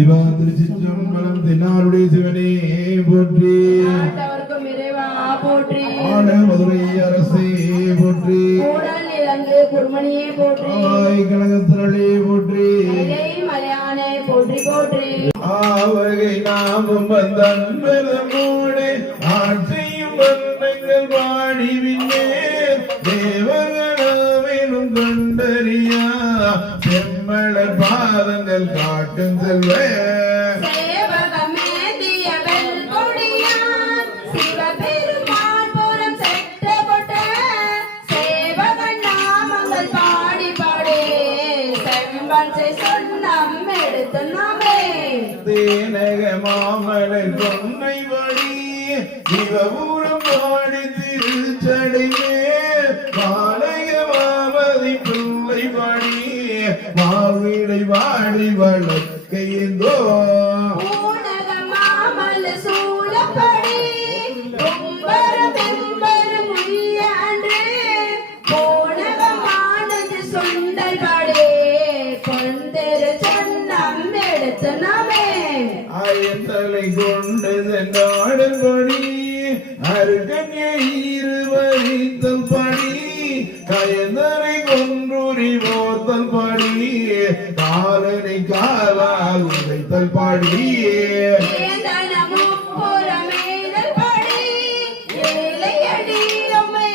திருச்சிற்றம்பலம் தென்னாருடைய சிவனே போற்றி. போற்றி. ஆட மதுரை அரசே போற்றி. குருமணியே போற்றி. கனகத்திரளே போற்றி. மலையானே போற்றி போற்றி. ஆவகை நாமும் வந்தன்பரமோடு ஆட்சியும் வந்தங்கள் சொன்னம் எடுத்து நாமே. தேனக மாமலர் கொன்னை வழி. சிவபுரம் பாடி திருச்சடைமே சொன்னம் எடுத்து நாமே. ஆயத்தலை கொண்டு சென்றாடும் கொடி அருகன்ய இருவரித்தல் படி கயந்தரை கொன்றுரி போத்தல் படி காலனை காலால் உதைத்தல் படி வேதனமும் புறமேதல் படி ஏழையடி உம்மை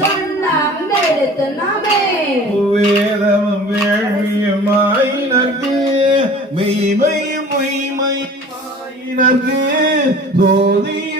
சொன்னம் எடுத்து நாமே. வேதமும் வேள்வியுமாயினர்க்கு மெய்மையும் மொய்மையுமாயினர்க்கு சோதியுமாயிருளாயினர்க்கு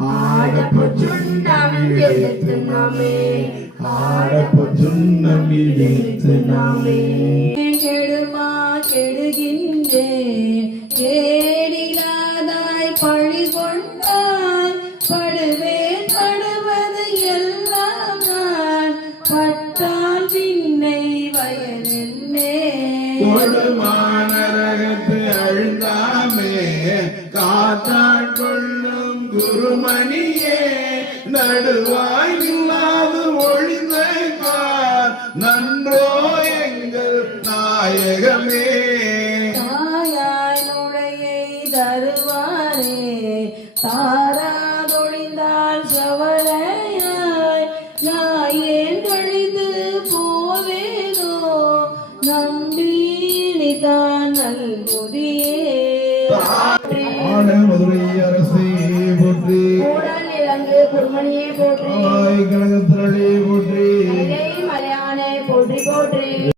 ஆடப்ப சுண்ணம் இடித்து நாமே கெடுமா கெடுகின்றே. கேடிலாதாய் பழி கொண்டாய் படுவேன் படுவது எல்லாம் நான் பட்டால் சின்னை வயனென்னே கொடுமானரகத்து அழுந்தாமே. காத்தாட் கொள்ளும் குருமணியே நடுவாய் இல்லாது ஒழிந்த நன்றோ எங்கள் நாயகமே. தாயாய் நுழையை தருவாரே தாராதொழிந்தால் சவலையாய் நாயேன் கழிந்து போவேனோ நம்பி தான் நல்குதியே